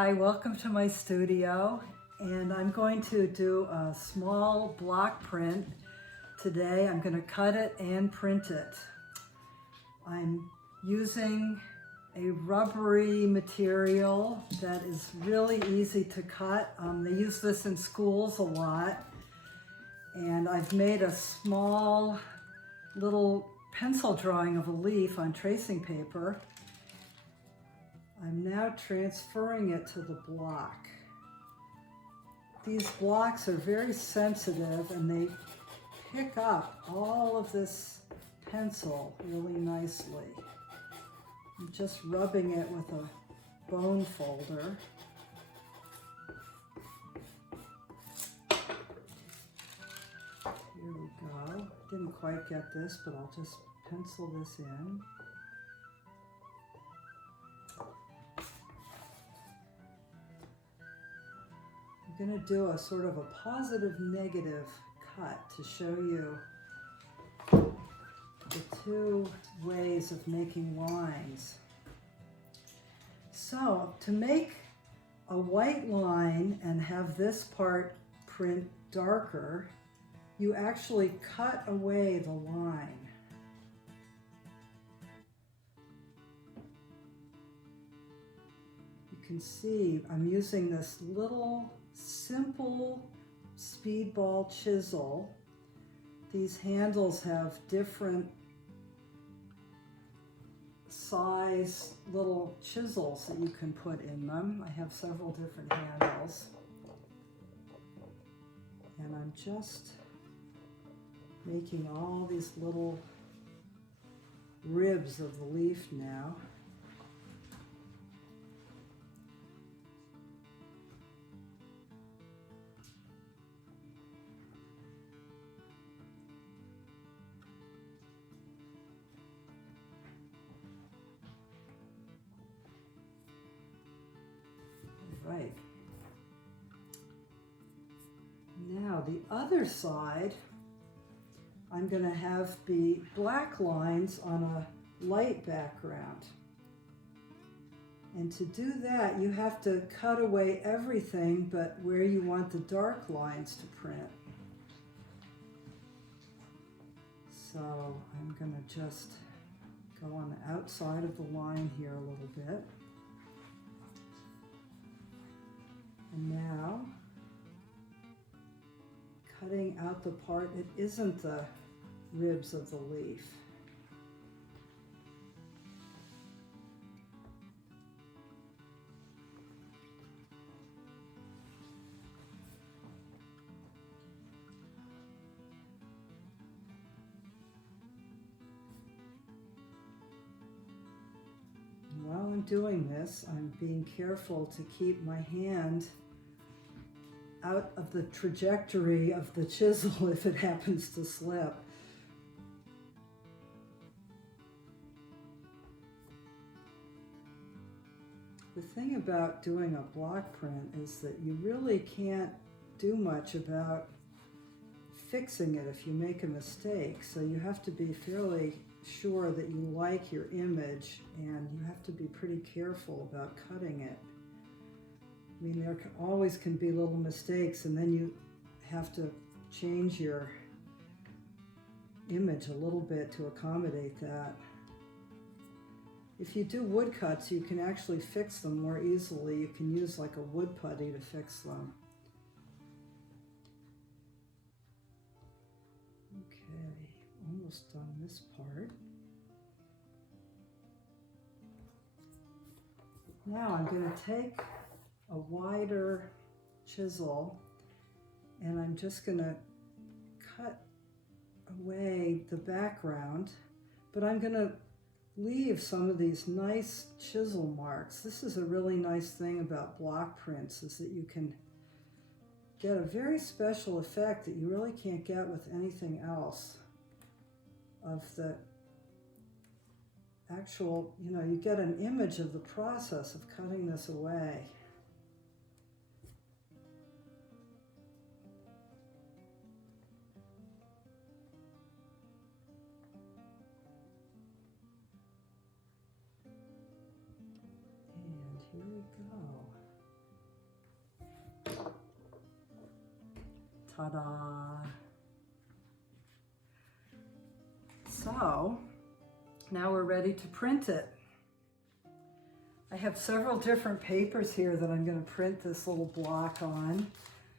Hi, welcome to my studio, and I'm going to do a small block print today. I'm going to cut it and print it. I'm using a rubbery material that is really easy to cut. They use this in schools a lot, and I've made a small little pencil drawing of a leaf on tracing paper. I'm now transferring it to the block. These blocks are very sensitive and they pick up all of this pencil really nicely. I'm just rubbing it with a bone folder. Here we go. Didn't quite get this, but I'll just pencil this in. I'm going to do a sort of a positive negative cut to show you the two ways of making lines. So to make a white line and have this part print darker, you actually cut away the line. You can see I'm using this little simple speedball chisel. These handles have different size little chisels that you can put in them. I have several different handles. And I'm just making all these little ribs of the leaf now. Right. Now the other side, I'm going to have be black lines on a light background. And to do that, you have to cut away everything but where you want the dark lines to print. So I'm going to just go on the outside of the line here a little bit. And now, cutting out the part that isn't the ribs of the leaf. And while I'm doing this, I'm being careful to keep my hand out of the trajectory of the chisel if it happens to slip. The thing about doing a block print is that you really can't do much about fixing it if you make a mistake. So you have to be fairly sure that you like your image, and you have to be pretty careful about cutting it. I mean, there always can be little mistakes, and then you have to change your image a little bit to accommodate that. If you do wood cuts, you can actually fix them more easily. You can use like a wood putty to fix them. Okay, almost done this part. Now I'm going to take a wider chisel, and I'm just going to cut away the background, but I'm going to leave some of these nice chisel marks. This is a really nice thing about block prints, is that you can get a very special effect that you really can't get with anything else of the actual, you get an image of the process of cutting this away. Here we go. Ta-da! So, now we're ready to print it. I have several different papers here that I'm going to print this little block on.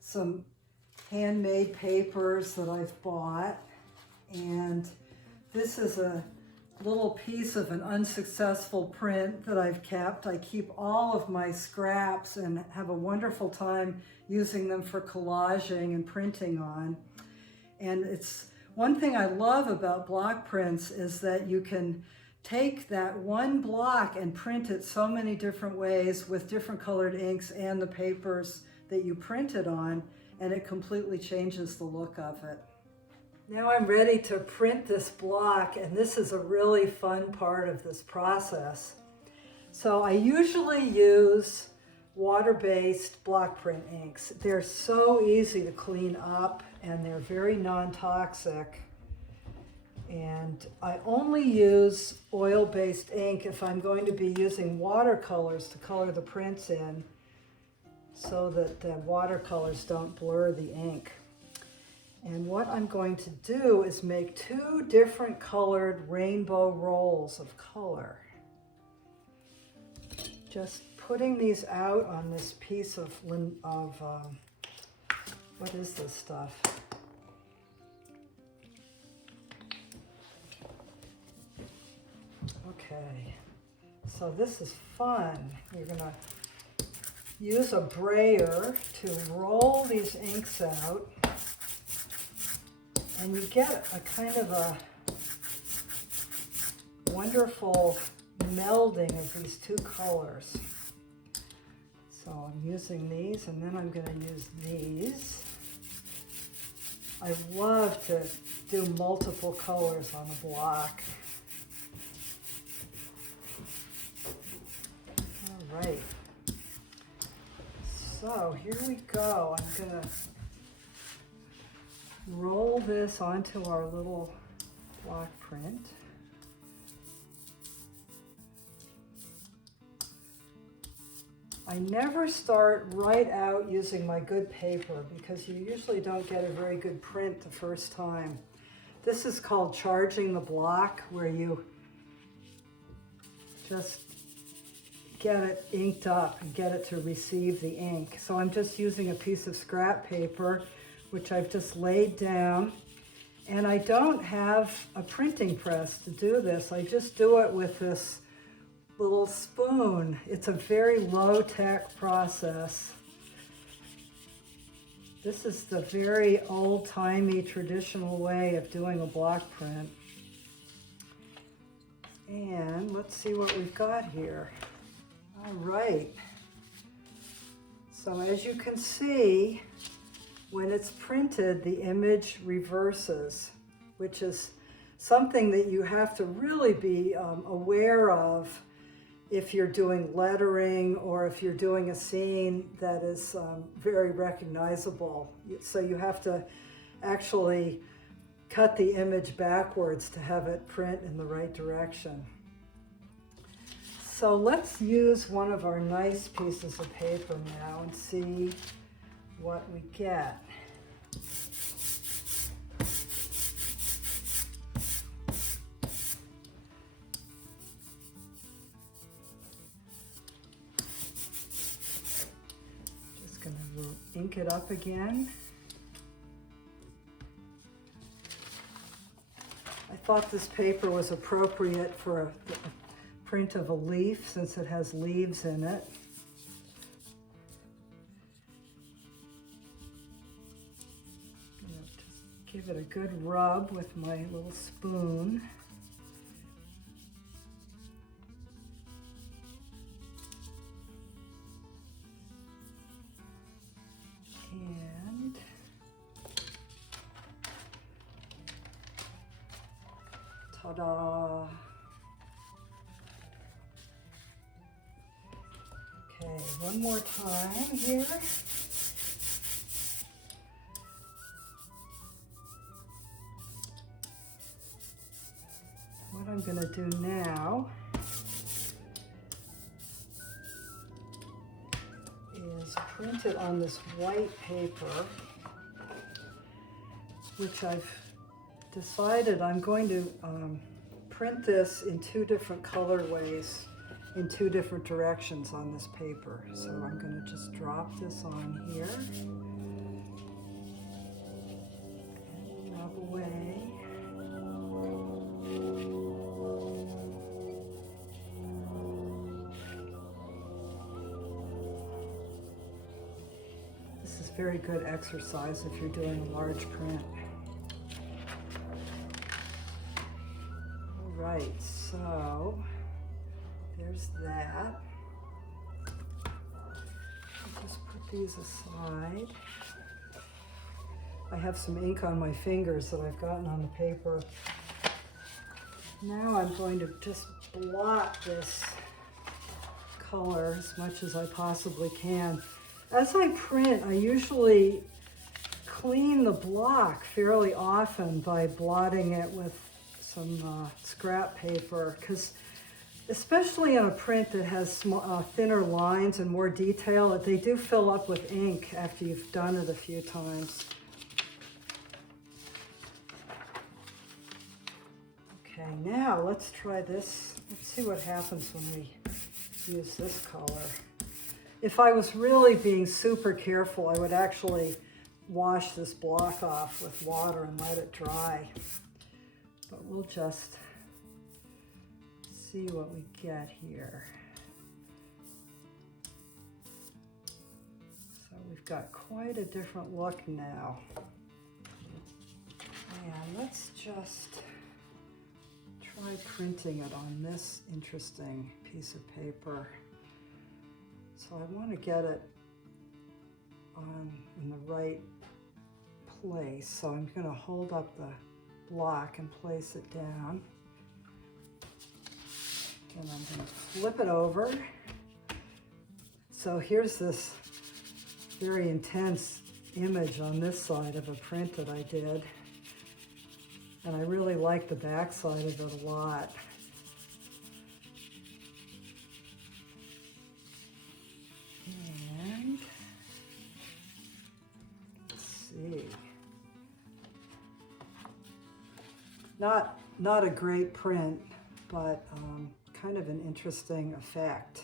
Some handmade papers that I've bought, and this is a little piece of an unsuccessful print that I've kept. I keep all of my scraps and have a wonderful time using them for collaging and printing on. And it's one thing I love about block prints is that you can take that one block and print it so many different ways with different colored inks and the papers that you print it on, and it completely changes the look of it. Now I'm ready to print this block, and this is a really fun part of this process. So I usually use water-based block print inks. They're so easy to clean up and they're very non-toxic. And I only use oil-based ink if I'm going to be using watercolors to color the prints in, so that the watercolors don't blur the ink. And what I'm going to do is make 2 different colored rainbow rolls of color. Just putting these out on this piece of what is this stuff? Okay, so this is fun. You're gonna use a brayer to roll these inks out, and you get a kind of a wonderful melding of these 2 colors. So I'm using these, and then I'm going to use these. I love to do multiple colors on a block. All right. So here we go. I'm going to roll this onto our little block print. I never start right out using my good paper because you usually don't get a very good print the first time. This is called charging the block, where you just get it inked up and get it to receive the ink. So I'm just using a piece of scrap paper, which I've just laid down. And I don't have a printing press to do this. I just do it with this little spoon. It's a very low-tech process. This is the very old-timey traditional way of doing a block print. And let's see what we've got here. All right. So as you can see, when it's printed, the image reverses, which is something that you have to really be aware of if you're doing lettering or if you're doing a scene that is very recognizable. So you have to actually cut the image backwards to have it print in the right direction. So let's use one of our nice pieces of paper now and see what we get. Ink it up again. I thought this paper was appropriate for a print of a leaf since it has leaves in it. Just give it a good rub with my little spoon. And ta-da! Okay, one more time here. What I'm going to do now is print it on this white paper. which I've decided I'm going to print this in 2 different colorways in 2 different directions on this paper. So I'm going to just drop this on here and rub away. This is very good exercise if you're doing a large print. All right, so there's that. I'll just put these aside. I have some ink on my fingers that I've gotten on the paper. Now I'm going to just blot this color as much as I possibly can. As I print, I usually clean the block fairly often by blotting it with some scrap paper, because especially on a print that has thinner lines and more detail, they do fill up with ink after you've done it a few times. Okay, now let's try this. Let's see what happens when we use this color. If I was really being super careful, I would actually wash this block off with water and let it dry. But we'll just see what we get here. So we've got quite a different look now. And let's just try printing it on this interesting piece of paper. So I want to get it in the right place. So I'm going to hold up the block and place it down. And I'm going to flip it over. So here's this very intense image on this side of a print that I did. And I really like the back side of it a lot. And let's see. Not a great print, but kind of an interesting effect.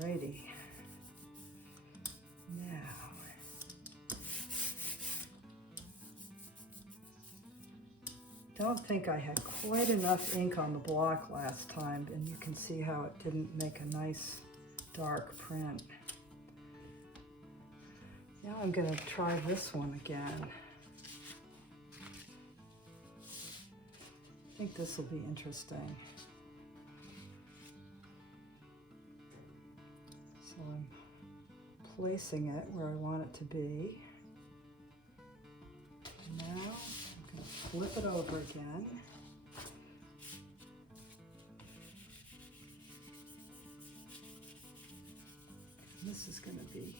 Alrighty. Now, don't think I had quite enough ink on the block last time, and you can see how it didn't make a nice dark print. Now I'm going to try this one again. I think this will be interesting. So I'm placing it where I want it to be. Now I'm going to flip it over again. And this is going to be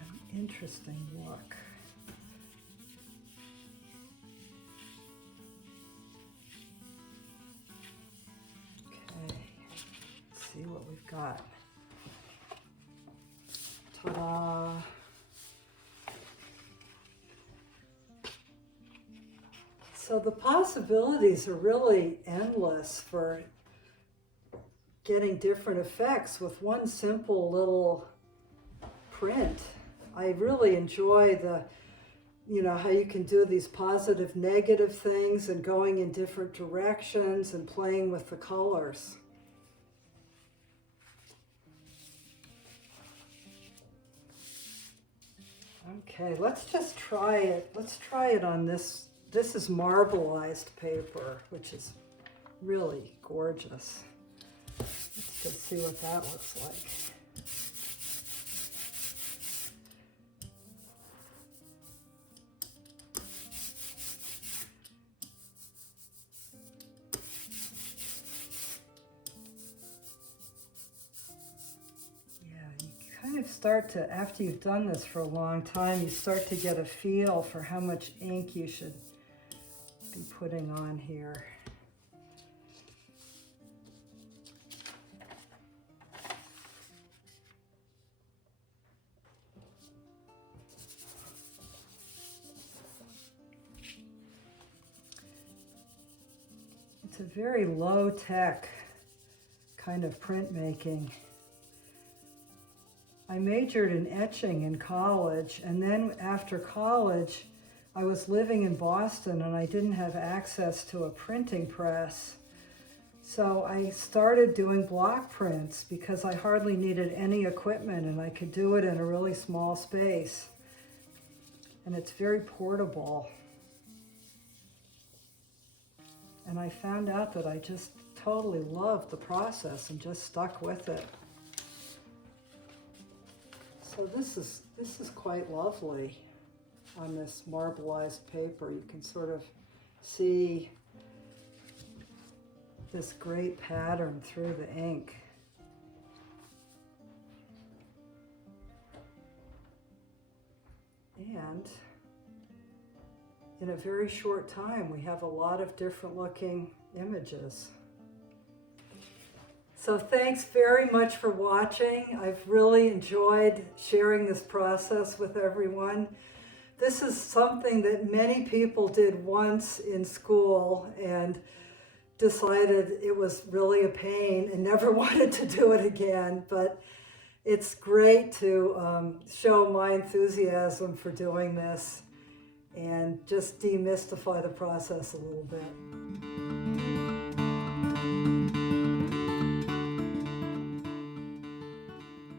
an interesting look. Okay, let's see what we've got. Ta-da! So the possibilities are really endless for getting different effects with one simple little print. I really enjoy how you can do these positive, negative things and going in different directions and playing with the colors. Okay, let's just try it. Let's try it on this. This is marbleized paper, which is really gorgeous. Let's just see what that looks like. Start to, after you've done this for a long time, you start to get a feel for how much ink you should be putting on here. It's a very low-tech kind of printmaking. I majored in etching in college, and then after college, I was living in Boston and I didn't have access to a printing press. So I started doing block prints because I hardly needed any equipment and I could do it in a really small space. And it's very portable. And I found out that I just totally loved the process and just stuck with it. So this is quite lovely on this marbleized paper. You can sort of see this great pattern through the ink. And in a very short time, we have a lot of different looking images. So thanks very much for watching. I've really enjoyed sharing this process with everyone. This is something that many people did once in school and decided it was really a pain and never wanted to do it again. But it's great to show my enthusiasm for doing this and just demystify the process a little bit.